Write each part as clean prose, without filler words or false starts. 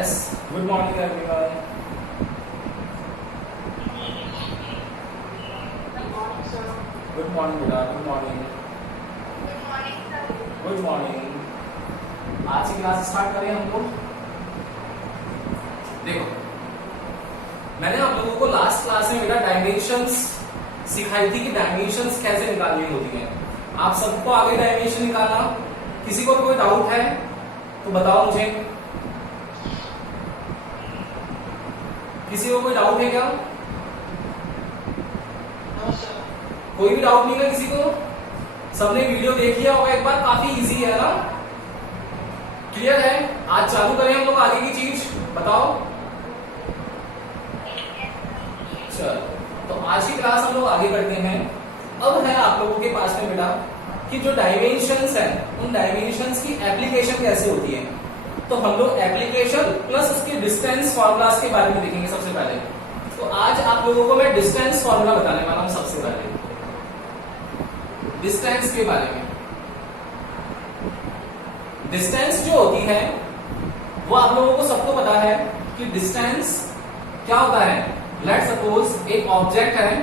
Yes, good morning everyone. Good morning बेटा, good morning. Good morning. आज की class start करें हम लोग. देखो, मैंने आप लोगों को लास्ट क्लास में बेटा डायमेंशंस सिखाई थी कि डायमेंशंस कैसे निकालनी होती हैं. आप सबको आगे डायमेंशन निकालना. किसी को कोई डाउट है तो बताओ मुझे. किसी को कोई डाउट है क्या? कोई भी डाउट नहीं है किसी को? सबने वीडियो देख लिया होगा एक बार, काफी इजी है ना? क्लियर है? आज चालू करें हम लोग आगे की चीज. बताओ. चलो, तो आज की क्लास हम लोग आगे करते हैं. अब है आप लोगों के पास में बेटा कि जो डायमेंशंस हैं उन डायमेंशंस की एप्लीकेशन कैसे होती है. तो हम लोग एप्लीकेशन प्लस उसके डिस्टेंस फॉर्मूलाज के बारे में देखेंगे सबसे पहले. तो आज आप लोगों को मैं डिस्टेंस फॉर्मूला बताने वाला हूं सबसे पहले. डिस्टेंस के बारे में. डिस्टेंस जो होती है वो आप लोगों को सबको पता है कि डिस्टेंस क्या होता है. लेट्स सपोज एक ऑब्जेक्ट है,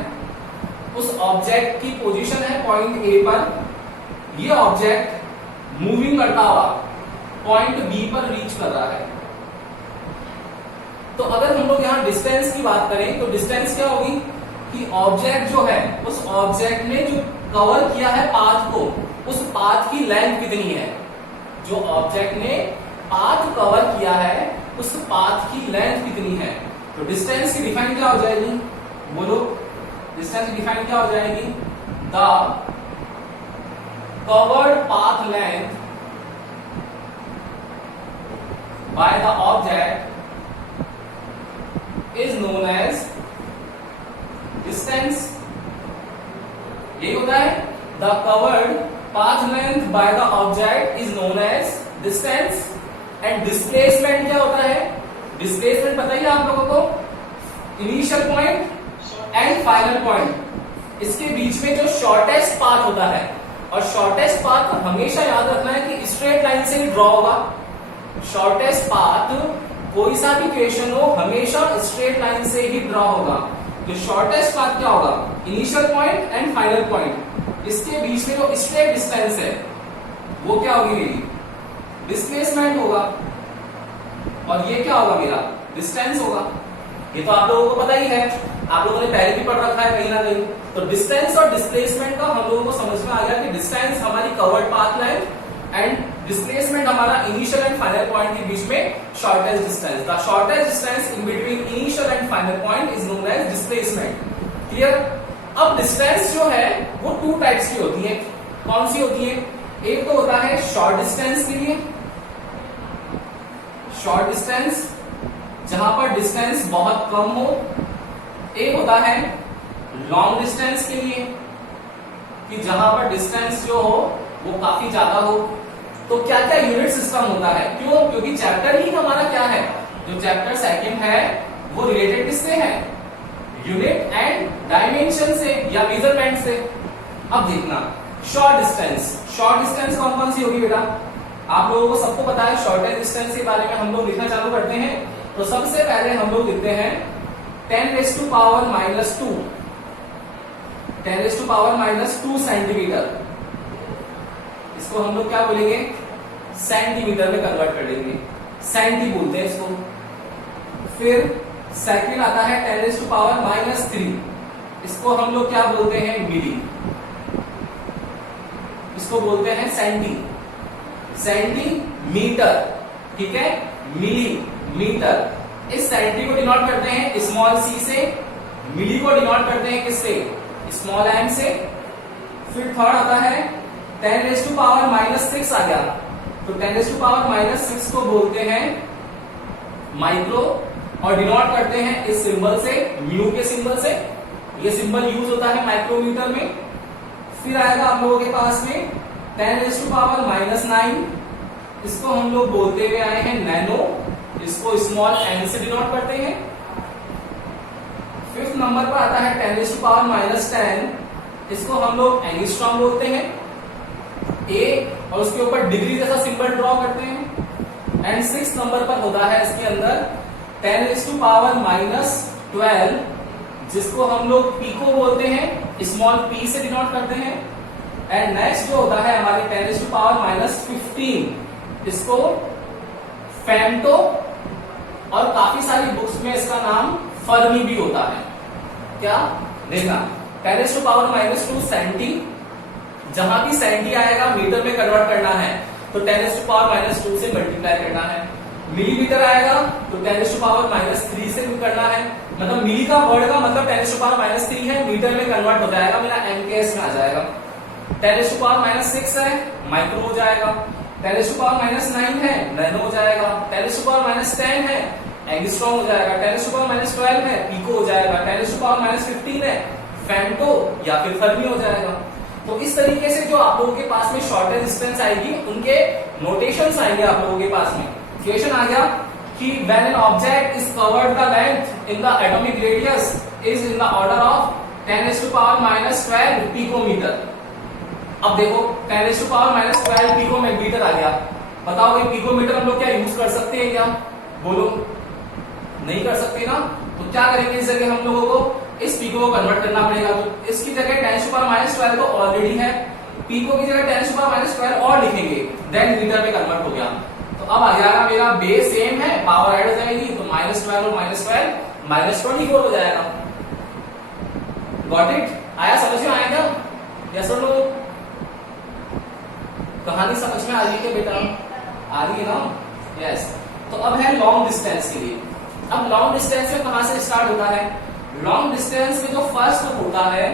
उस ऑब्जेक्ट की पोजीशन है पॉइंट ए पर. ये ऑब्जेक्ट मूविंग करता हुआ पॉइंट बी पर रीच कर रहा है. तो अगर हम लोग यहां डिस्टेंस की बात करें तो डिस्टेंस क्या होगी कि ऑब्जेक्ट जो है उस ऑब्जेक्ट ने जो कवर किया है पाथ को, उस पाथ की लेंथ कितनी है. जो ऑब्जेक्ट ने पाथ कवर किया है उस पाथ की लेंथ कितनी है. तो डिस्टेंस की डिफाइन क्या हो जाएगी? बोलो. डिस्टेंस की डिफाइन क्या हो जाएगी? The covered path length by the object is known as distance. ये होता है the covered path length by the object is known as distance. and displacement क्या होता है? displacement पता ही है आप लोगों को. initial point and final point, इसके बीच में जो shortest path होता है. और shortest path हमेशा याद रखना है कि straight line से ही ड्रॉ होगा. शॉर्टेस्ट पाथ कोई सा भी क्वेश्चन हो हमेशा स्ट्रेट लाइन से ही ड्रॉ होगा. तो शॉर्टेस्ट पाथ क्या होगा? Initial point and final point. इसके बीच में जो स्ट्रेट डिस्टेंस है वो क्या होगी मेरी? डिस्प्लेसमेंट होगा. और ये क्या होगा मेरा? डिस्टेंस होगा. ये तो आप लोगों को पता ही है, आप लोगों ने पहले भी पढ़ रखा है कहीं ना कहीं. तो डिस्टेंस और डिस्प्लेसमेंट का हम लोगों को समझ में आ गया कि डिस्टेंस हमारी covered path length and displacement हमारा इनिशियल एंड फाइनल पॉइंट के बीच में shortest distance. The shortest distance in between initial and final point is known as displacement. Clear? अब डिस्टेंस जो है वो टू टाइप्स की होती है. कौन सी होती है? एक तो होता है शॉर्ट डिस्टेंस के लिए. शॉर्ट डिस्टेंस जहां पर डिस्टेंस बहुत कम हो. एक होता है लॉन्ग डिस्टेंस के लिए कि जहां पर डिस्टेंस जो हो वो काफी ज्यादा हो. तो क्या क्या यूनिट सिस्टम होता है? क्यों? क्योंकि चैप्टर ही हमारा क्या है? जो चैप्टर सेकंड है वो रिलेटेड किससे है? यूनिट एंड डायमेंशन से या मेजरमेंट से. अब देखना शॉर्ट डिस्टेंस. शॉर्ट डिस्टेंस कौन कौन सी होगी बेटा? आप लोगों को सबको पता है. शॉर्टेस्ट डिस्टेंस के बारे में हम लोग लिखना चालू करते हैं. तो सबसे पहले हम लोग लिखते हैं 10⁻⁻². 10⁻⁻² सेंटीमीटर. इसको हम लोग क्या बोलेंगे? सेंटीमीटर में कन्वर्ट कर देंगे. सेंटी बोलते हैं इसको. फिर सेकंड आता है 10⁻⁻3. इसको हम लोग क्या बोलते हैं? मिली. इसको बोलते हैं सेंटी. सेंटीमीटर. ठीक है? मिली मीटर. इस सेंटी को डिनोट करते हैं स्मॉल सी से. मिली को डिनोट करते हैं किससे? स्मॉल एम से. फिर थर्ड आता है 10⁻⁻6 आ गया. तो 10⁻⁻6 को बोलते हैं माइक्रो और डिनोट करते हैं इस सिंबल से, म्यू के सिंबल से. ये सिंबल यूज होता है माइक्रोमीटर में. फिर आएगा आप लोगों के पास में 10⁻⁹. इसको हम लोग बोलते हुए आए हैं नैनो. इसको स्मॉल एन से डिनोट करते हैं. फिफ्थ नंबर पर आता है 10⁻⁻10. इसको हम लोग एंगस्ट्रॉम बोलते हैं. ए और उसके ऊपर डिग्री जैसा सिंबल ड्रॉ करते हैं. एंड 6 नंबर पर होता है इसके अंदर 10⁻⁻12, जिसको हम लोग पिको बोलते हैं, स्मॉल पी से डिनोट करते हैं। एंड नेक्स्ट जो होता है हमारे 10⁻⁻15, इसको फेम्टो, और काफी सारी बुक्स में इसका नाम फर्मी भी होता है। क्या देखना, 10⁻⁻2 सेंटी, जहां भी सेंटी आएगा मीटर में कन्वर्ट करना है तो 10⁻⁻2 से मल्टीप्लाई करना है। मिलीमीटर आएगा तो 10⁻⁻3 से करना है, मतलब मिली का वर्ड का मतलब 10⁻⁻3 है, मीटर में कन्वर्ट हो जाएगा, मेरा एमकेएस में आ जाएगा। 10⁻�6 है, माइक्रो हो जाएगा। 10⁻�9 है, नैनो हो जाएगा। 10⁻10 है, एंगस्ट्रॉम हो जाएगा। 10⁻12 है, पिको हो जाएगा। 10⁻15 है, फेम्टो या फिर फर्मी हो जाएगा। तो इस तरीके से जो आप लोगों के पास में शॉर्टेज डिस्टेंस आएगी, उनके नोटेशंस आएंगे आप लोगों के पास में। क्वेश्चन आ गया कि when an object is covered the length in the atomic radius is in the order of 10⁻⁻12 picometre. अब देखो 10⁻⁻12 पिकोमीटर आ गया, बताओ भाई पिकोमीटर हम लोग क्या यूज कर सकते हैं क्या? बोलो, नहीं कर सकते ना, तो क्या करेंगे इस जगह हम लोगों को इस पिको को कन्वर्ट करना पड़ेगा। तो इसकी जगह 10⁻12 तो ऑलरेडी है, पिको की जगह 10⁻12 और लिखेंगे, देन मीटर में कन्वर्ट हो गया। तो अब आ जाएगा मेरा बेस सेम है, पावर ऐड हो जाएगी, तो -12 और -12 -24 हो जाएगा। Got it? आया, समझ में आया क्या? यस और नो? कहानी समझ में आ रही है बेटा? आ रही है ना? यस। तो अब है लॉन्ग डिस्टेंस के लिए। अब लॉन्ग डिस्टेंस में कहां से स्टार्ट होता है? लॉन्ग डिस्टेंस में जो फर्स्ट होता है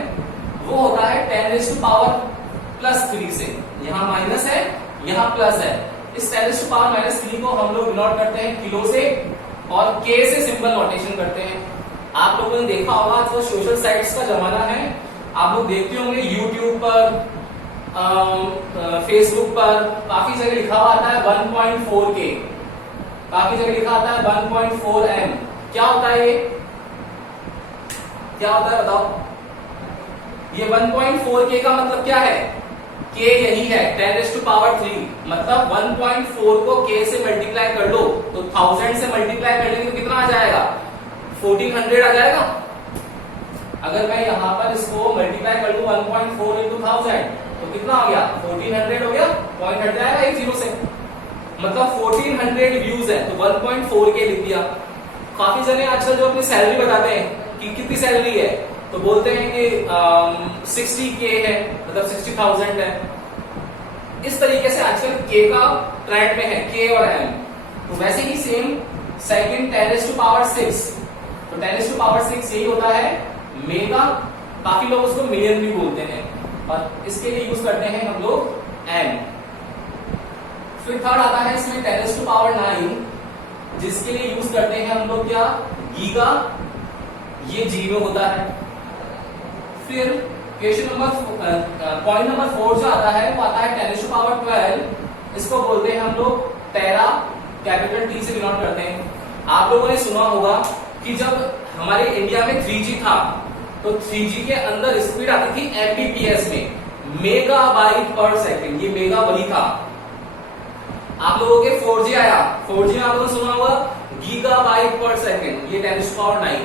वो होता है 10⁻+3 से। यहाँ माइनस है, यहाँ प्लस है। इस 10⁻⁻3 को हम लोग डिनोट करते हैं किलो से, और के से सिंबल नोटेशन करते हैं। आप लोगों ने देखा होगा, तो सोशल साइट्स का जमाना है, आप लोग देखते होंगे यूट्यूब पर, फेसबुक पर काफी जगह लिखा हुआ आता है 1.4K, काफी जगह लिखा आता है 1.4M। क्या होता है ये? क्या होता है बताओ? ये 1.4K का मतलब क्या है? K यही है, 10⁻3, मतलब 1.4 को K से मल्टीप्लाई कर लो, तो 1000 से मल्टीप्लाई कर लेंगे तो कितना आ जाएगा? 1400 आ जाएगा। अगर मैं यहां पर इसको मल्टीप्लाई कर लूं 1.4 into 1000 तो कितना हो गया? 1400 हो गया, पॉइंट हट जाएगा एक जीरो से, मतलब 1400 व्यूज है, तो 1.4K लिख दिया। काफी जने आजकल जो अपनी सैलरी बताते हैं कि कितनी सैलरी है, तो बोलते हैं कि 60K है, मतलब 60,000 है। इस तरीके से आजकल K का ट्रेंड में है, K और M। तो वैसे ही सेम सेकंड 10⁻6, तो 10⁻6 यही होता है मेगा, काफी लोग उसको मिलियन भी बोलते हैं, और इसके लिए यूज करते हैं हम लोग M। फिर थर्ड आता है इसमें 10⁻9, जिसके लिए यूज करते हैं हम लोग क्या? गीगा, ये जी में होता है। फिर क्वेश्चन पॉइंट नंबर 4 जो आता है वो आता है 10⁻12, इसको बोलते हैं हम लोग टेरा, कैपिटल T से डिनोट करते हैं। आप लोगों ने सुना होगा कि जब हमारे इंडिया में 3G था, तो 3G के अंदर स्पीड आती थी Mbps में, मेगाबाइट पर सेकंड, ये मेगा वही था। आप लोगों के 4G आया, 4G में आप लोगों ने सुना होगा गीगाबाइट पर सेकंड, ये 10⁻9।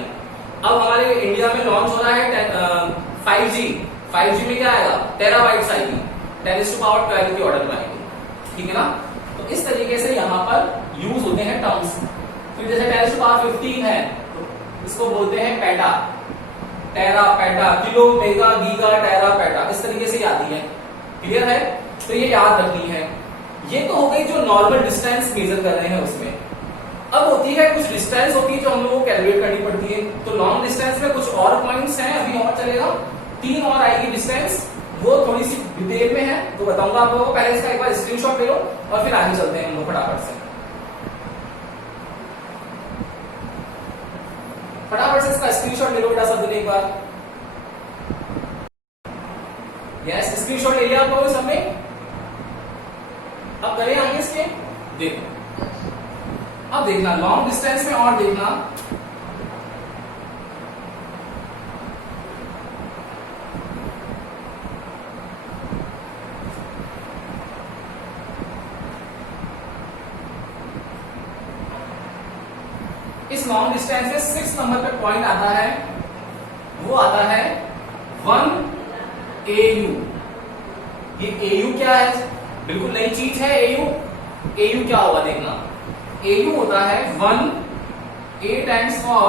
अब हमारे इंडिया में लॉन्च हो रहा है 5G, 5G में क्या आएगा? टेराबाइट्स आएगी, 10⁻12 के ऑर्डर में आएगी, ठीक है ना? तो इस तरीके से यहाँ पर यूज होते हैं टर्म्स। फिर जैसे 10⁻15 है, तो इसको बोलते हैं पेटा, टेरा, पेटा, किलो, मेगा, गीगा, टेरा, पेटा, इस तरीके से आती है। क्लियर है? तो ये याद रखनी है। ये तो हो गई जो नॉर्मल डिस्टेंस मेजर कर रहे हैं उसमें। अब होती है कुछ डिस्टेंस होती है जो हम लोगों को कैलकुलेट करनी पड़ती है। तो लॉन्ग डिस्टेंस में कुछ और पॉइंट्स हैं, अभी और चलेगा, 3 और आएगी डिस्टेंस, वो थोड़ी सी डिटेल में है, तो बताऊंगा आप लोगों को। पहले इसका एक बार स्क्रीनशॉट ले लो और फिर आगे चलते हैं हम लोग फटाफट से। फटाफट से इसका स्क्रीनशॉट ले लो बेटा सब एक बार। यस, स्क्रीनशॉट ले लिया आप लोगों ने सब में? अब करें आगे इसके, देखो अब देखना लॉन्ग डिस्टेंस में, और देखना लॉन्ग डिस्टेंस में 6 नंबर पे पॉइंट आता है, वो आता है 1 AU। ये AU क्या है? बिल्कुल नई चीज है AU। AU क्या होगा देखना, AU होता है 1, A stands for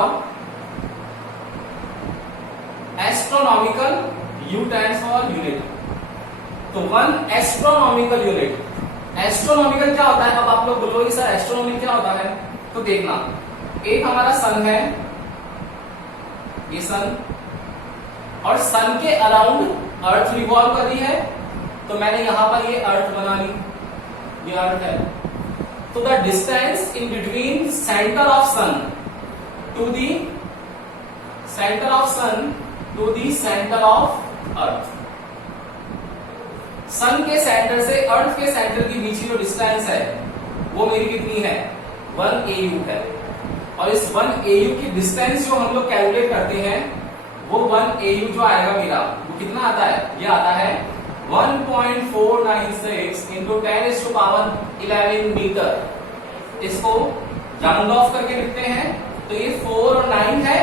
astronomical, U stands for unit. तो 1 एस्ट्रोनॉमिकल यूनिट। एस्ट्रोनॉमिकल क्या होता है? अब आप लोग बोलोगे सर एस्ट्रोनॉमिकल क्या होता है? तो देखना, एक हमारा सन है, ये सन, और सन के अराउंड अर्थ रिवॉल्व कर रही है, तो मैंने यहां पर ये अर्थ बना ली, ये अर्थ है। तो the distance in between centre of sun to the centre of sun to the centre of earth, sun के सेंटर से अर्थ के सेंटर के बीच की जो डिस्टेंस है वो मेरी कितनी है? 1 AU है। और इस 1 AU की डिस्टेंस जो हम लोग कैलकुलेट करते हैं, वो 1 AU जो आएगा मेरा, वो कितना आता है? ये आता है 1.496 इंटू 10⁻11 मीटर। इसको राउंड ऑफ करके लिखते हैं, तो ये 4 और 9 है।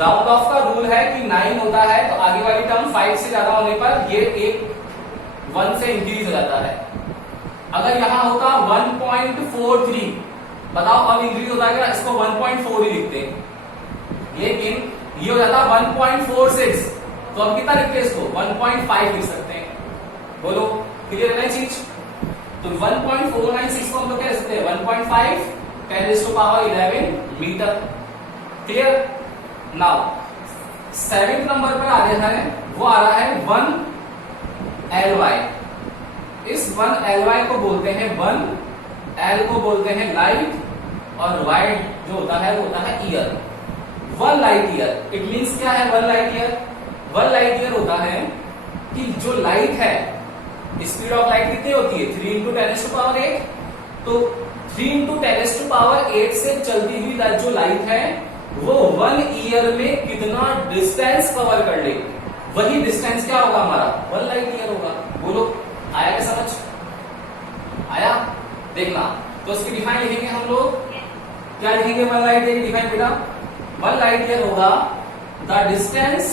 राउंड ऑफ का रूल है कि 9 होता है तो आगे वाली टर्म 5 से ज्यादा होने पर ये एक 1 से इंक्रीज हो जाता है। अगर यहां होता 1.43, बताओ अब इंक्रीज होता है, इसको 1.4 ही लिखते हैं, लेकिन ये हो जाता 1.46, तो अब कितना लिखते हैं इसको? 1.5 लिख सकते हैं। बोलो क्लियर है चीज? तो 1.496 को हम लोग क्या लिख सकते हैं? 1.5 10⁻11 metre. Clear? Now 7th number पर आ रहा है, वो आ रहा है 1 LY। इस 1 LY को बोलते हैं 1, L को बोलते हैं लाइट, और Y जो होता है वो होता है year. 1 light year, it means क्या है 1 लाइट ईयर? 1 लाइट ईयर होता है कि जो लाइट है, स्पीड ऑफ लाइट कितनी होती है? 3 × 10⁸। तो 3 × 10⁸ से चलती हुई जो लाइट है वो 1 ईयर में कितना डिस्टेंस कवर कर ले, वही डिस्टेंस क्या होगा हमारा? 1 लाइट ईयर होगा। बोलो आया क्या समझ? आया? देखना, तो इसकी डिफाइन लिखेंगे हम लोग, क्या लिखेंगे 1 लाइट ईयर की डिफाइन बेटा? 1 लाइट ईयर होगा द डिस्टेंस।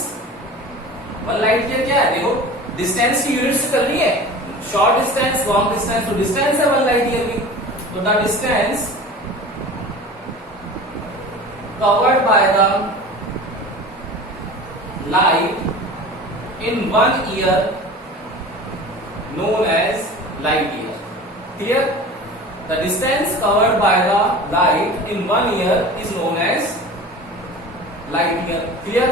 1 लाइट ईयर क्या है? देखो डिस्टेंस की यूनिट्स करनी है, शॉर्ट डिस्टेंस, लॉन्ग डिस्टेंस, तो डिस्टेंस है 1 लाइट ईयर की। तो the distance covered by the light in 1 year known as light year. Clear? The distance covered by the light in 1 year is known as light year. Clear?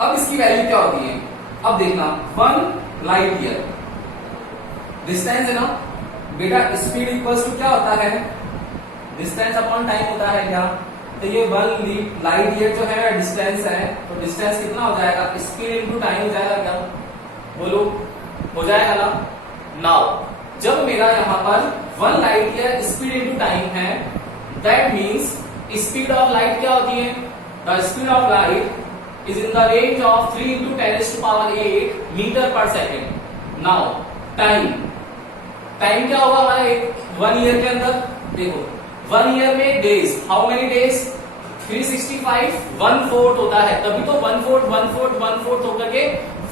अब इसकी value क्या होती है? अब देखना, 1 लाइट ईयर डिस्टेंस है ना बेटा, स्पीड इक्वल्स टू क्या होता है? डिस्टेंस अपॉन टाइम होता है क्या? तो ये 1 लाइट ईयर जो है डिस्टेंस है, तो डिस्टेंस कितना हो जाएगा? स्पीड इनटू टाइम हो जाएगा क्या? बोलो हो जाएगा ना? नाउ जब मेरा यहाँ पर 1 light year speed into time है, that means speed of light क्या होती है? The speed of light is in the range of 3 × 10⁸ metre per second. Now time क्या होगा हमारा 1 ईयर के अंदर? देखो 1 ईयर में डेज, हाउ मेनी डेज? 365, 1/4 होता है, तभी तो 1/4 होकर के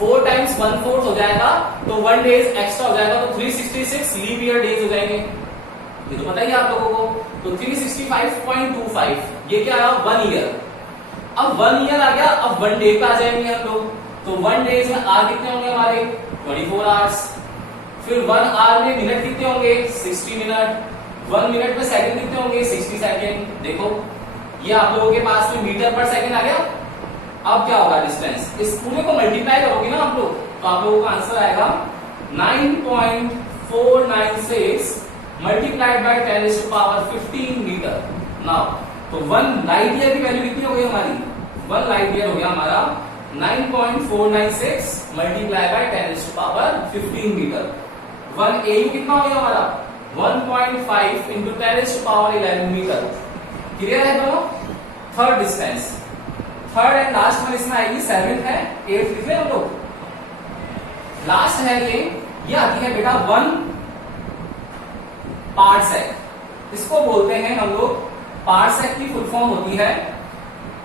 4 टाइम्स 1/4 हो जाएगा, तो 1 डेज एक्स्ट्रा हो जाएगा, तो 366 लीप ईयर डेज हो जाएंगे। ये तो पता ही आप लोगों को। तो 365.25 ये क्या आया? 1 ईयर। अब 1 ईयर आ गया, अब 1 डे पे आ जाएंगे हम लोग, तो 1 डेज में आवर कितने होंगे हमारे? 24 आवर्स। फिर 1 आवर में मिनट कितने होंगे? 60 मिनट। 1 मिनट में सेकंड कितने होंगे? 60 सेकंड। देखो ये आप लोगों के पास में मीटर पर सेकंड आ गया। अब क्या होगा डिस्टेंस? इस पूरे को मल्टीप्लाई करोगे ना आप लोग, तो आप लोगों का आंसर आएगा 9.496 मल्टीप्लाइड बाय 10⁻15 मीटर। नाउ तो 1 लाइट ईयर की वैल्यू कितनी हो गई हमारी? 1 लाइट ईयर हो गया हमारा 9.496 मल्टीप्लाई बाय 10⁻15 मीटर। 1 AU कितना हो गया हमारा? 1.5 इंटू 10⁻11 मीटर। क्लियर है दोनों? Third distance, third and last one इसमें आएगी, 7th है, 8th लिख रहे हम लोग। लास्ट है ये आती है बेटा 1 पार्टसेक। इसको बोलते हैं हम लोग पारसेक की फुल फॉर्म होती है,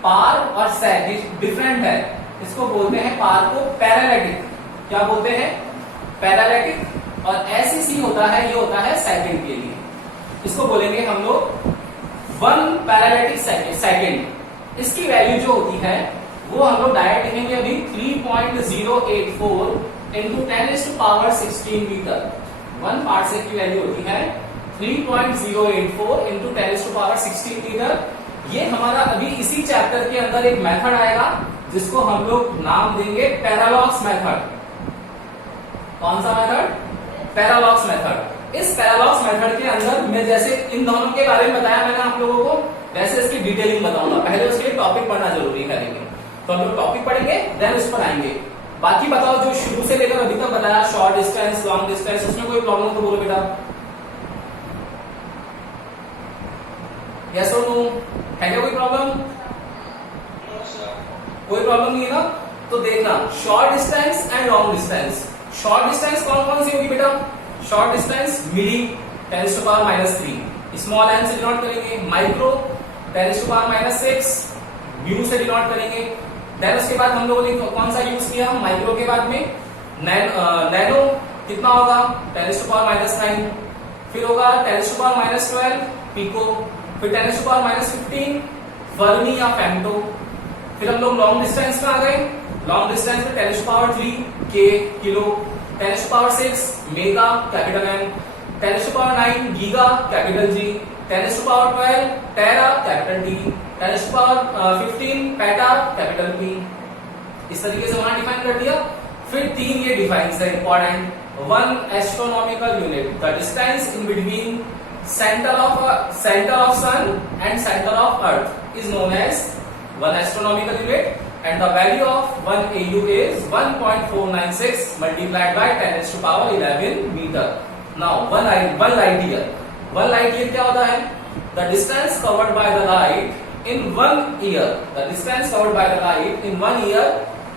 पार और सेक डिफरेंट है, इसको बोलते हैं पार को पैरालैटिक, क्या बोलते हैं, पैरालैटिक, और SEC होता है, ये होता है सेकंड के लिए, इसको बोलेंगे हम लोग 1 पैरालैटिक सेकंड। इसकी वैल्यू जो होती है वो हम लोग डायरेक्ट लिखेंगे अभी 3.084 इंटू 10⁻16 मीटर। 1 पारसेक की वैल्यू होती है 3.084 इंटू 10⁻16 मीटर। ये हमारा अभी इसी चैप्टर के अंदर एक मेथड आएगा जिसको हम लोग नाम देंगे पैरालॉक्स मेथड। कौन सा मेथड, पैरालॉक्स मेथड। इस पैरालॉक्स मेथड के अंदर मैं जैसे इन दोनों के बारे में बताया मैंने आप लोगों को, वैसे इसकी डिटेलिंग बताऊंगा, पहले उसके लिए टॉपिक पढ़ना जरूरी है, लेकिन तो हम लोग टॉपिक पढ़ेंगे देन उस पर आएंगे। बाकी बताओ जो शुरू से लेकर अभी तक बताया, शॉर्ट डिस्टेंस, लॉन्ग डिस्टेंस, उसमें कोई प्रॉब्लम तो बोलो बेटा, यस और नो, है क्या कोई प्रॉब्लम? कोई प्रॉब्लम नहीं है ना? तो देखना short distance and long distance. Short distance कौन कौन सी होगी बेटा? शॉर्ट डिस्टेंस मिली 10⁻³ स्मॉल एन से डिनोट करेंगे, माइक्रो 10⁻⁻6 म्यू से डिनोट करेंगे। देन उसके बाद हम लोगों ने कौन सा यूज किया माइक्रो के बाद में, नैनो कितना होगा 10⁻⁻9, फिर होगा 10⁻12 पिको, फिर 10⁻15 फर्मी या फेम्टो। फिर हम लोग लॉन्ग डिस्टेंस में आ गए, लॉन्ग डिस्टेंस में 10⁻³ के kilo, 10⁻6 mega capital M, 10⁻9 giga capital G, 10⁻12 tera capital T, 10⁻15 peta capital P. इस तरीके से वहां डिफाइन कर दिया। फिर 3 ये डिफाइंस है important, 1 astronomical unit, the distance in between center of sun and center of earth is known as 1 astronomical unit, and the value of 1 AU is 1.496 multiplied by 10⁻11 meter. Now 1 light year, 1 light year क्या होता है? The distance covered by the light in 1 year, the distance covered by the light in 1 year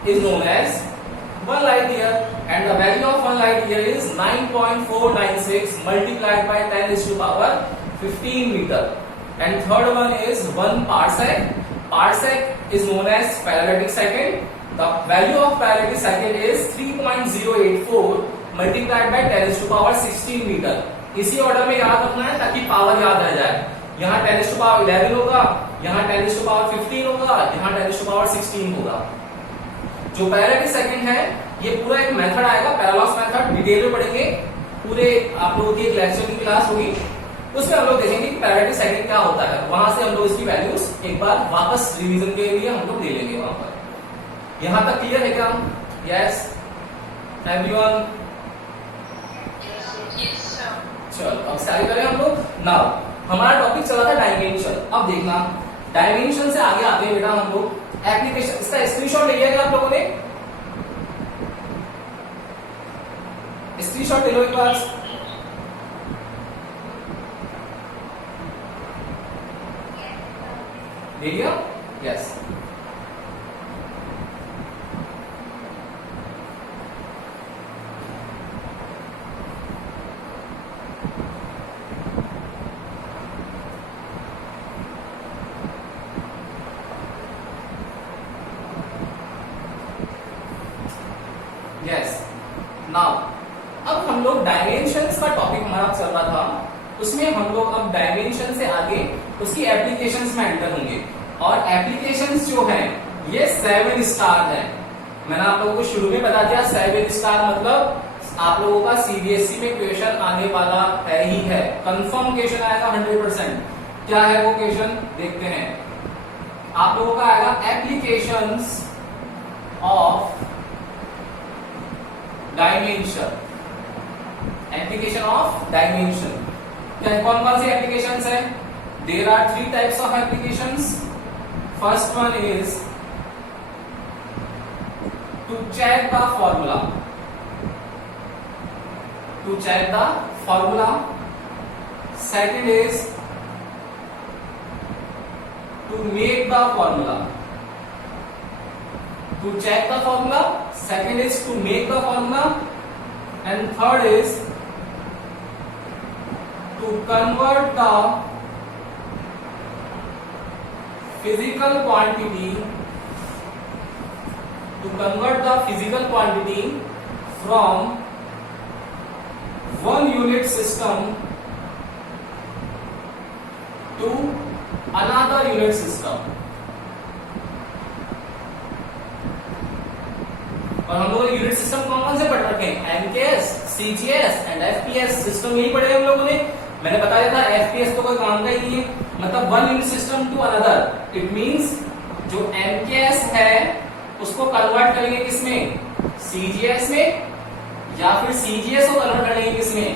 is known as 1 light year, and the value of 1 light year is 9.496 multiplied by 10⁻15 meter. And third one is 1 parsec. Parsec is known as parallatic second. The value of parallatic second is 3.084 multiplied by 10⁻16 meter. इसी order में याद रखना है ताकि power याद रह जाए। यहाँ 10⁻11 होगा, यहाँ 10⁻15 होगा, यहाँ 10⁻16 होगा। जो पैरालैटिक सेकंड है ये पूरा एक मेथड आएगा, पैरालॉक्स मेथड, डिटेल में पढ़ेंगे, पूरे आप लोगों की एक लेक्चर की क्लास होगी, उसमें हम लोग देखेंगे कि पैरालैटिक सेकंड क्या होता है। वहां से हम लोग इसकी वैल्यूज एक बार वापस रिवीजन के लिए हम लोग ले लेंगे वहां पर। यहां तक क्लियर है क्या? Yes everyone? चलो अब स्टार्ट करें हम लोग। नाउ हमारा टॉपिक चला था डायमेंशन। अब देखना डायमेंशन से आगे आते हैं बेटा हम लोग एप्लीकेशन। इसका स्क्रीनशॉट लिया क्या आप लोगों ने? स्क्रीनशॉट ले लो एक बार। ले लिया? यस। यस नाउ अब हम लोग डायमेंशंस का टॉपिक हमारा चल रहा था, उसमें हम लोग अब डायमेंशन से आगे उसकी एप्लीकेशंस में एंटर होंगे। और एप्लीकेशंस जो हैं ये 7 स्टार है। मैंने आप लोगों को शुरू में बता दिया 7 स्टार मतलब आप लोगों का सीबीएसई में क्वेश्चन आने वाला है ही है, कंफर्म क्वेश्चन आएगा 100%। क्या है वो क्वेश्चन देखते हैं। आप लोगों का आएगा applications of dimension, application of dimension. कौन कौन सी एप्लीकेशंस है? There are 3 types of applications. First one is to check the formula, to check the formula. Second is to make the formula, to check the formula, second is to make the formula, and third is to convert the physical quantity, to convert the physical quantity from one unit system to another unit system. और हम लोगों ने unit system कौन कौन से पढ़ रखे हैं? MKS, CGS and FPS system यही पढ़े हम लोगों ने. मैंने बताया था एफपीएस तो कोई काम का ही नहीं है, मतलब one unit system to another. It means जो एमकेएस है उसको कन्वर्ट करेंगे किसमें? सीजीएस में, या फिर सीजीएस को कन्वर्ट करेंगे किसमें?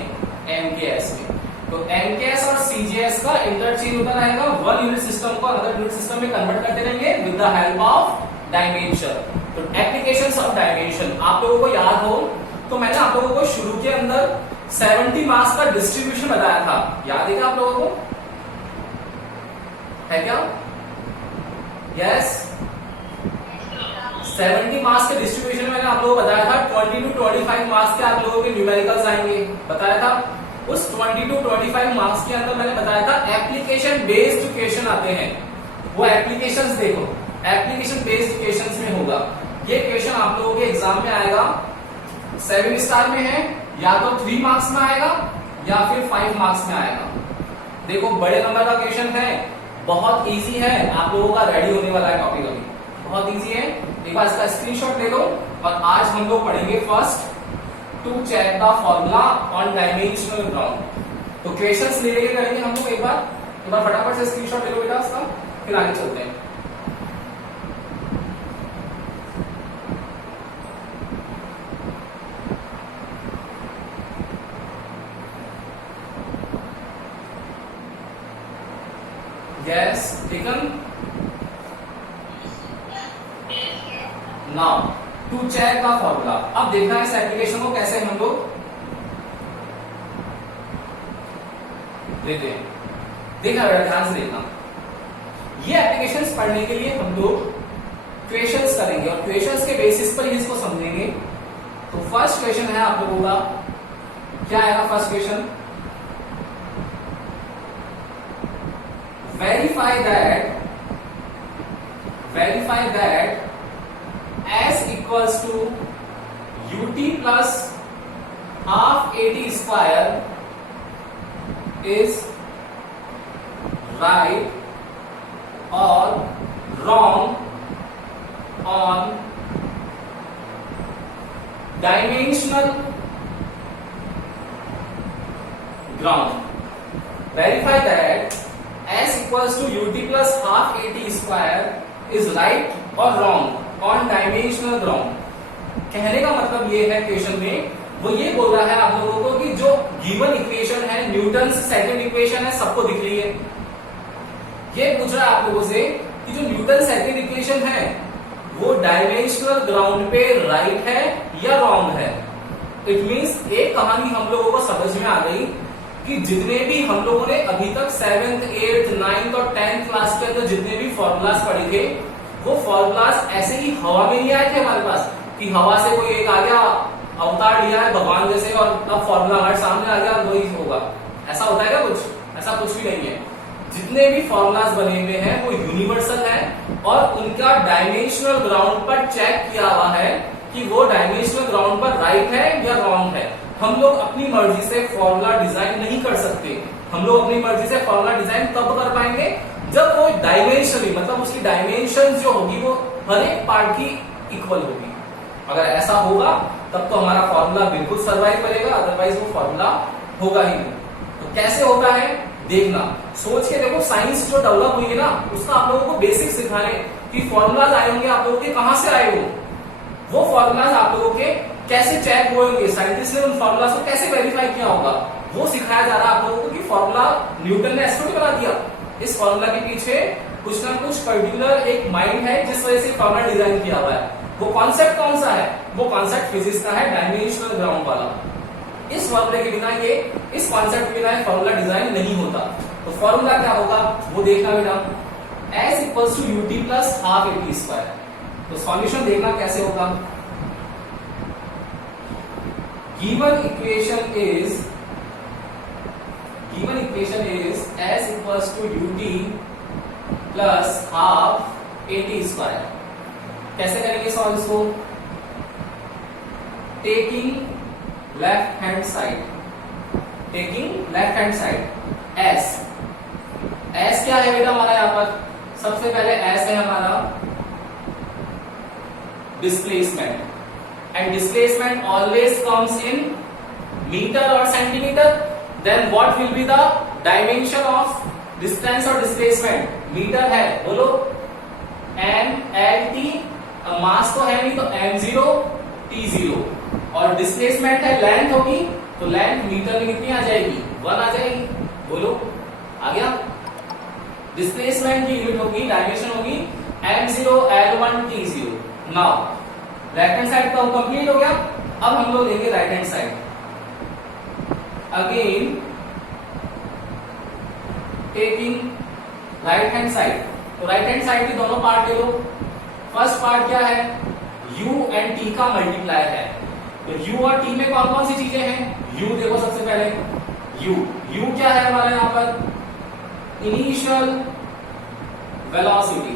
एमकेएस में. तो एमकेएस और सीजीएस का इंटरचेंज होता रहेगा. वन यूनिट सिस्टम को अनदर यूनिट सिस्टम में कन्वर्ट करते रहेंगे with the help of dimension. तो एप्लीकेशंस ऑफ डायमेंशन आप लोगों को याद हो तो मैंने आप लोगों को शुरू के अंदर 70 मार्क्स का डिस्ट्रीब्यूशन बताया था. याद है क्या आप लोगों को? है क्या? यस. 70 मार्क्स के डिस्ट्रीब्यूशन में मैंने आप लोगों को बताया था 20 to 25 मार्क्स के आप लोगों के न्यूमेरिकल्स आएंगे. बताया था. उस 20 to 25 मार्क्स के अंदर मैंने बताया था एप्लीकेशन बेस्ड क्वेश्चन आते हैं. वो एप्लीकेशंस देखो, एप्लीकेशन बेस्ड क्वेश्चंस में होगा. ये क्वेश्चन आप लोगों के एग्जाम में आएगा 7 स्टार में है, या तो 3 मार्क्स में आएगा या फिर 5 मार्क्स में आएगा. देखो बड़े नंबर का क्वेश्चन है, बहुत इजी है, आप लोगों का रेडी होने वाला है कॉपी कभी. बहुत इजी है. एक बार इसका स्क्रीनशॉट ले लो. और आज हम लोग पढ़ेंगे first to check the formula on dimensional ground. तो क्वेश्चंस ले लेके करेंगे हम लोग. एक बार फटाफट से स्क्रीनशॉट ले लो बेटा इसका, फिर आगे चलते हैं. Yes, taken. Now, to check the formula. अब देखना है इस एप्लीकेशन को कैसे हम लोग लेते हैं. देखना बेटा, ध्यान से देखना. ये एप्लीकेशंस पढ़ने के लिए हम लोग क्वेश्चंस करेंगे और क्वेश्चंस के बेसिस पर ही इसको समझेंगे. तो फर्स्ट क्वेश्चन है आप लोगों का, क्या आएगा first question? verify that s equals to ut plus half at square is right or wrong on dimensional ground. Verify that s equals to ut plus half at square is right or wrong on dimensional ground. कहने का मतलब ये है question में वो ये बोल रहा है आप लोगों को कि जो गिवन इक्वेशन है, न्यूटन सेकंड इक्वेशन है, सबको दिख रही है. ये पूछ रहा है आप लोगों से कि जो न्यूटन सेकंड इक्वेशन है वो डायमेंशनल ग्राउंड पे राइट है या रॉन्ग है. इट मींस एक कहानी हम लोगों को समझ में आ गई कि जितने भी हम लोगों ने अभी तक 7th, 8th, 9th और 10th क्लास के अंदर जितने भी फॉर्मूलाज पढ़े थे वो फॉर्मूलाज ऐसे ही हवा में नहीं आए थे हमारे पास कि हवा से कोई एक आ गया, अवतार लिया है भगवान जैसे और अब फॉर्मूला हमारे सामने आ गया, वही होगा. ऐसा होता है क्या कुछ? ऐसा कुछ भी नहीं है. जितने भी फॉर्मूलाज बने हुए हैं वो यूनिवर्सल है और उनका डायमेंशनल ग्राउंड पर चेक किया हुआ है कि वो डायमेंशनल ग्राउंड पर राइट है या रॉन्ग है. हम लोग अपनी मर्जी से फॉर्मूला डिजाइन नहीं कर सकते. हम लोग अपनी मर्जी से फॉर्मूला डिजाइन तब कर पाएंगे जब वो डायमेंशनली, मतलब उसकी डायमेंशन जो होगी वो हर एक पार्ट की इक्वल होगी. अगर ऐसा होगा तब तो हमारा फॉर्मूला बिल्कुल सर्वाइव करेगा, अदरवाइज वो फॉर्मूला होगा ही नहीं. तो कैसे होता है देखना, सोच के देखो. साइंस जो डेवलप हुई है ना उसका आप लोगों को बेसिक सिखा रहे कि फॉर्मूलाज आए होंगे आप लोगों के, कहां से आए वो फॉर्मूलाज आप लोगों के कैसे चेक हुए होंगे, साइंटिस्ट ने उन फॉर्मूलाज को कैसे वेरीफाई किया होगा, वो सिखाया जा रहा है आप लोगों को कि फॉर्मूला न्यूटन ने ऐसे बना दिया. इस फॉर्मूला के पीछे कुछ ना कुछ पर्टिकुलर एक माइंड है जिस वजह से फॉर्मूला डिजाइन किया हुआ है. वो कॉन्सेप्ट कौन सा है? वो कॉन्सेप्ट फिजिक्स का है, डायमेंशनल ग्राउंड वाला. इस फॉर्मूले के बिना ये, इस कॉन्सेप्ट के बिना फॉर्मूला डिजाइन नहीं होता. तो फॉर्मूला क्या होगा वो देखना बेटा. s equals to ut plus half at square. तो सॉल्यूशन देखना कैसे होगा. given equation is s equals to ut plus half A T square. कैसे करेंगे सॉल्व इसको? Taking left hand side, taking left hand side S. S क्या है बेटा हमारा यहां पर? सबसे पहले एस है हमारा displacement, and displacement always comes in metre और centimetre. Then what will be the dimension of distance और डिस्प्लेसमेंट? मीटर है, बोलो एम एल टी, मास तो है नहीं तो m0 t0, और डिस्प्लेसमेंट है लेंथ होगी, तो लेंथ मीटर में कितनी आ जाएगी? 1 आ जाएगी। बोलो आ गया? डिस्प्लेसमेंट की यूनिट होगी, डायमेंशन होगी m0 l1 t0। Now left hand side का कंप्लीट हो गया। अब हम लोग लेंगे right hand side. Again taking right hand side, तो राइट हैंड साइड के दोनों पार्ट ले लो। फर्स्ट पार्ट क्या है? u एंड t का मल्टीप्लाई है। तो u और t में कौन कौन सी चीजें हैं? u देखो सबसे पहले u क्या है हमारा यहां पर? Initial velocity,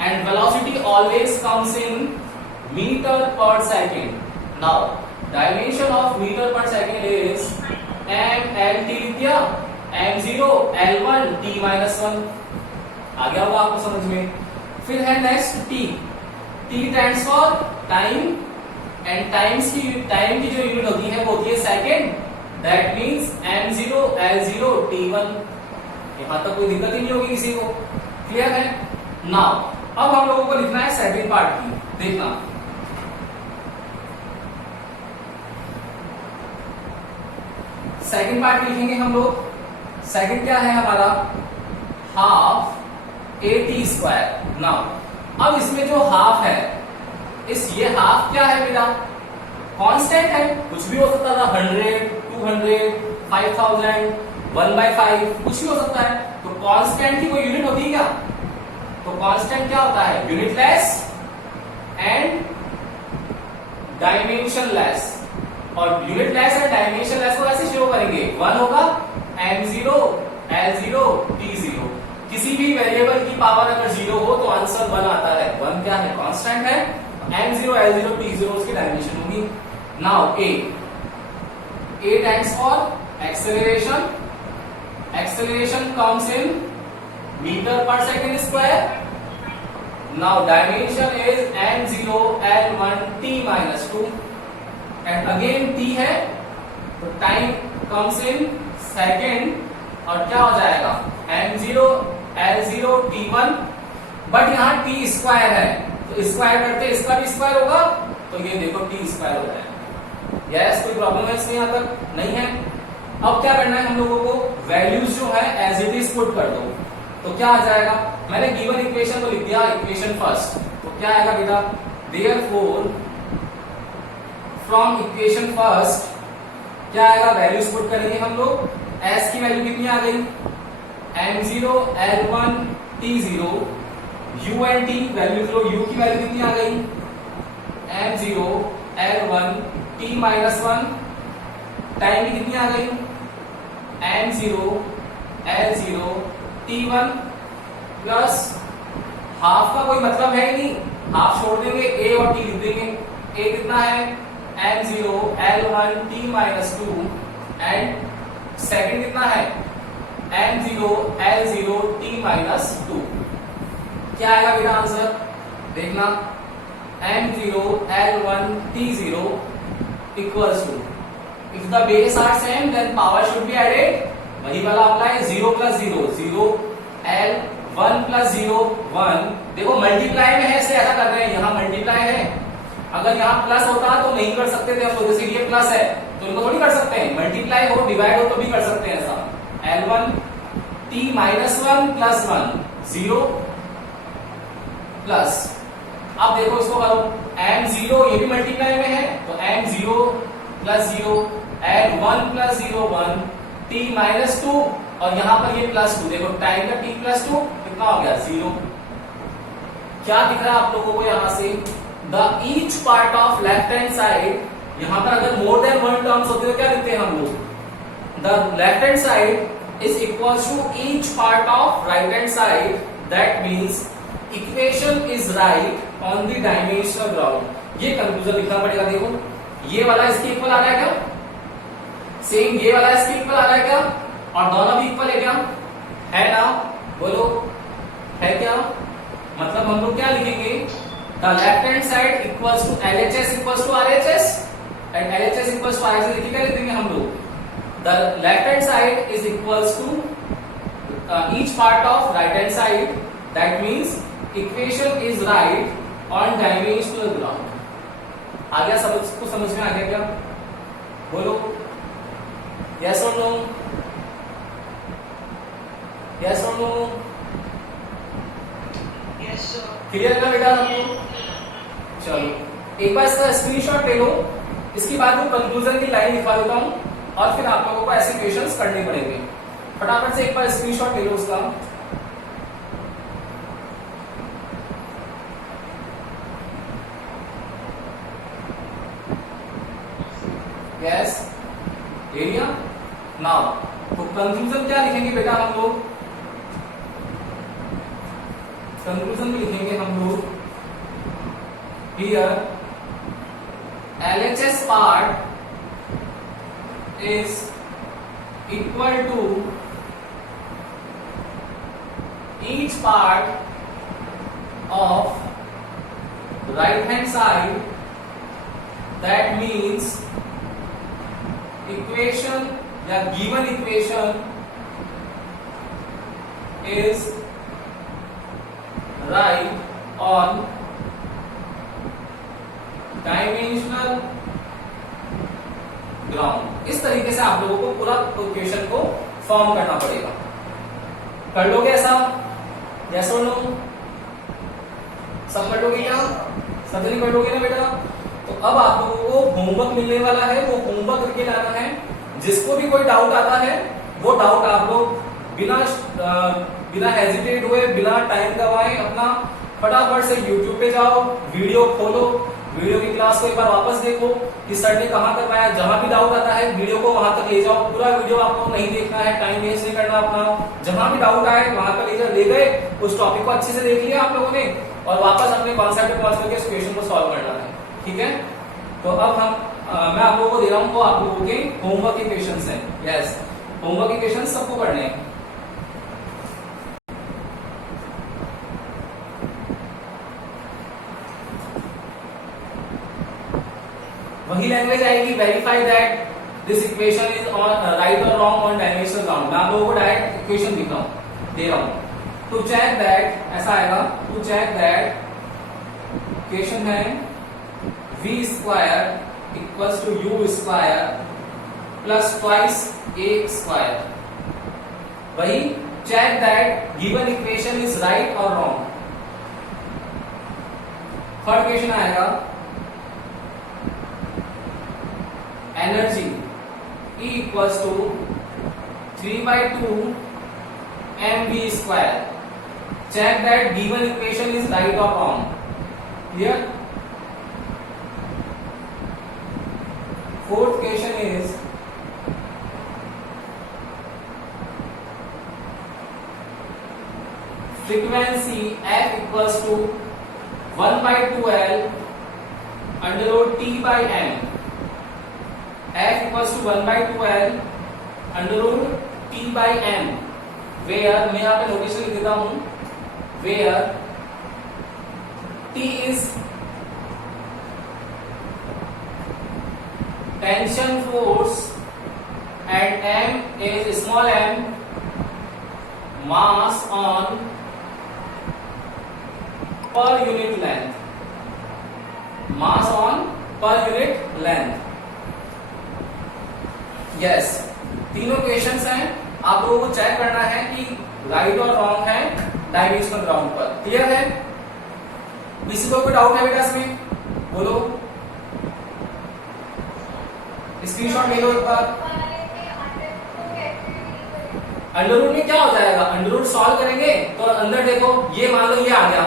and velocity always comes in metre per second. Now dimension of metre per second is m l t लिख दिया, m0 l1 t minus 1। आ गया होगा आपको समझ में। फिर है next t stands for time, and time की जो यूनिट होती है वो होती है second. That means m0 l0 t1। यहां तक कोई दिक्कत ही नहीं होगी किसी को, क्लियर है? नाउ अब हम लोगों को लिखना है सेकंड पार्ट की। देखना सेकंड पार्ट लिखेंगे हम लोग। सेकंड क्या है हमारा? Half A T square. Now अब इसमें जो हाफ है, ये हाफ क्या है बेटा? कांस्टेंट है, कुछ भी हो सकता था, 100, 200, 5000, 1/5, कुछ भी हो सकता है। तो कांस्टेंट की कोई यूनिट होती है क्या? तो कांस्टेंट क्या होता है? Unitless and dimensionless. और यूनिटलेस एंड डायमेंशनलेस को ऐसे शो करेंगे, 1 होगा m0 l0 t0। किसी भी वेरिएबल की पावर अगर 0 हो तो आंसर 1 आता है। 1 क्या है? कांस्टेंट है। m0 l0 t0 उसकी डायमेंशन होगी। Now a stands for acceleration, acceleration comes in metre per second square. Now dimension is m0 l1 t minus 2, and again t है तो टाइम कम्स इन सेकेंड, और क्या हो जाएगा? m0 l0 t1। But यहां t square है, तो square करते इसका भी स्क्वायर होगा, तो ये देखो t स्क्वायर हो जाएगा। यस, कोई प्रॉब्लम है इसमें? यहां तक नहीं है। अब क्या करना है हम लोगों को? वैल्यूज जो है एज इट इज पुट कर दो। तो क्या आ जाएगा? मैंने गिवन इक्वेशन को लिख दिया, इक्वेशन फर्स्ट। तो क्या आएगा बेटा? देयरफॉर फ्रॉम इक्वेशन फर्स्ट क्या आएगा? वैल्यूज पुट करेंगे हम लोग। s की वैल्यू कितनी आ गई? m0 l1 t0। u and t value low, u की वैल्यू कितनी आ गई? m0 l1 t minus 1। Time की कितनी आ गई? m0 l0 t1 plus half का कोई मतलब है ही नहीं, हाफ छोड़ देंगे, a और t लिख देंगे। a कितना है? m0 l1 t minus 2, and second कितना है? m0 l0 t minus 2। क्या आएगा बेटा आंसर? देखना, m0 l1 t0 equals to, if the base are same then power should be added। वही वाला अप्लाई, 0 plus 0 0, l 1 plus 0 1। देखो मल्टीप्लाई में है, इसलिए ऐसा कर रहे हैं, यहाँ मल्टीप्लाई है। अगर यहाँ प्लस होता तो नहीं कर सकते थे, अब जैसे ये प्लस है तो इनको थोड़ी कर सकते हैं। मल्टीप्लाई हो डिवाइड हो तो भी कर सकते हैं ऐसा। l1 t minus 1 plus 1 0 plus, अब देखो इसको करो, m0 ये भी मल्टीप्लाई में है तो m0 plus 0 l1 plus 0 1 t minus 2, और यहां पर ये प्लस 2। देखो टाइम का t plus 2 कितना हो गया? 0। क्या दिख रहा है आप लोगों को यहां से? The each part of left hand side, यहां पर अगर मोर देन वन टर्म्स होते तो क्या लिखते हैं हम लोग? The left hand side is equals to each part of right hand side, that means equation is right on the dimensional ground। ये कंक्लूजन लिखना पड़ेगा। देखो ये वाला इसके इक्वल आ रहा है क्या, सेम ये वाला इसके इक्वल आ रहा है क्या, और दोनों भी इक्वल है क्या, है ना, बोलो है क्या। मतलब हम लोग क्या लिखेंगे, the left hand side equals to LHS equals to RHS and LHS equals to RHS लिख के लिख देंगे हम लोग। The left hand side is equals to each part of right hand side, that means equation is right on dimensional ground. आ गया, सबको समझ में आ गया क्या, बोलो यस और नो, यस और नो, क्लियर है ना बेटा सबको। चलो एक बार इसका स्क्रीनशॉट ले लो, इसके बाद मैं कंक्लूजन की लाइन लिखवा देता हूं और फिर आप लोगों को ऐसे क्वेश्चंस करने पड़ेंगे। फटाफट से एक बार स्क्रीनशॉट ले लो उसका। यस एरिया नाउ, तो कंक्लूजन क्या लिखेंगे बेटा हम लोग, कंक्लूजन में लिखेंगे हम लोग here LHS part is equal to each part of right hand side, that means equation या given equation is right on dimensional ground. इस तरीके से आप लोगों को पूरा इक्वेशन को फॉर्म करना पड़ेगा। कर लोगे ऐसा, यस और नो, सब कर लोगे क्या, सब नहीं कर लोगे ना बेटा। तो अब आप लोगों को होमवर्क मिलने वाला है, वो होमवर्क करके लाना है। जिसको भी कोई डाउट आता है वो डाउट आप लोग बिना हेजिटेट हुए, बिना टाइम गवाए अपना फटाफट से यूट्यूब पे जाओ, वीडियो खोलो, वीडियो की क्लास को एक बार वापस देखो कि सर ने कहाँ करवाया। जहां भी डाउट आता है वीडियो को वहां तक ले जाओ, पूरा वीडियो आपको नहीं देखना है, टाइम वेस्ट नहीं करना अपना। जहां भी डाउट आए वहां तक ले गए, उस टॉपिक को अच्छे से देख लिया आप लोगों ने और वापस अपने कॉन्सेप्ट पे पहुंच करके इस क्वेश्चन को सॉल्व करना है। ठीक है, तो अब मैं आप लोगों को दे रहा हूं, तो आप लोगों के होमवर्क के क्वेश्चन है। यस, होमवर्क के क्वेश्चन सबको करने हैं। वही लैंग्वेज आएगी, verify that this equation is on right और रॉन्ग ऑन डायमेंशनल ग्राउंड। मैं आप लोगों को डायरेक्ट इक्वेशन दे रहा हूं। टू चेक दैट, ऐसा आएगा, टू चेक दैट इक्वेशन है v square equals to u square plus twice a square. वही check that given equation is right और रॉन्ग। थर्ड क्वेश्चन आएगा, energy E equals to 3/2 mv square. Check that given equation is right और wrong. Clear. Fourth question is frequency f equals to 1/2L under root T/m। f equals to 1/2L under root T/m, where मैं यहाँ पे notation लिख देता हूं, where T is tension force and m is small m mass on per unit length, mass on per unit length। Yes, तीनों questions हैं, आप लोगों को चेक करना है कि राइट और रॉन्ग है डायमेंशनल ग्राउंड पर। क्लियर है, किसी को कोई डाउट है बेटा इसमें, बोलो, स्क्रीनशॉट ले लो एक बार। अंडर रूट में क्या हो जाएगा, अंडर रूट सॉल्व करेंगे तो अंदर देखो, ये मान लो ये आ गया,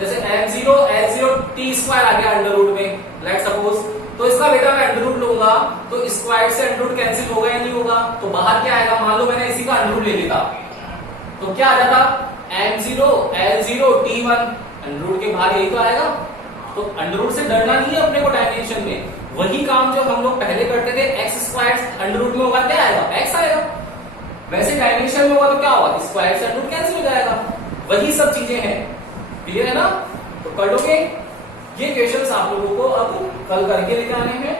जैसे m0 L0 t स्क्वायर आ गया अंडर रूट में, लेट सपोज, तो तो इसका बेटा मैं अंडर रूट लूंगा तो स्क्वायर से अंडर रूट कैंसिल होगा या नहीं होगा, तो बाहर क्या आएगा, मान लो मैंने इसी का अंडर रूट ले लिया तो क्या आ जाता m0 l0 t1, under root के बाहर यही तो आएगा। तो अंडर रूट से डरना नहीं है अपने को डायमेंशन में, वही काम जो हम लोग पहले करते थे एक्स स्क्वायर अंडर रूट में होगा क्या आएगा, एक्स आएगा। वैसे डायमेंशन में होगा तो क्या होगा, स्क्वायर से अंडर रूट कैंसिल हो जाएगा। वही सब चीजें हैं, क्लियर है ना। तो कर लोगे ये क्वेश्चंस आप लोगों को अब कल करके लेके आने हैं।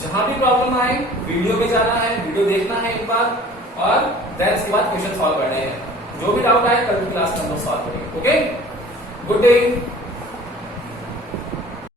जहां भी प्रॉब्लम आए वीडियो में जाना है, वीडियो देखना है एक बार, और देन उसके बाद क्वेश्चन सॉल्व करने हैं। जो भी डाउट आए कल की क्लास में हम लोग सॉल्व करेंगे। Okay, good day.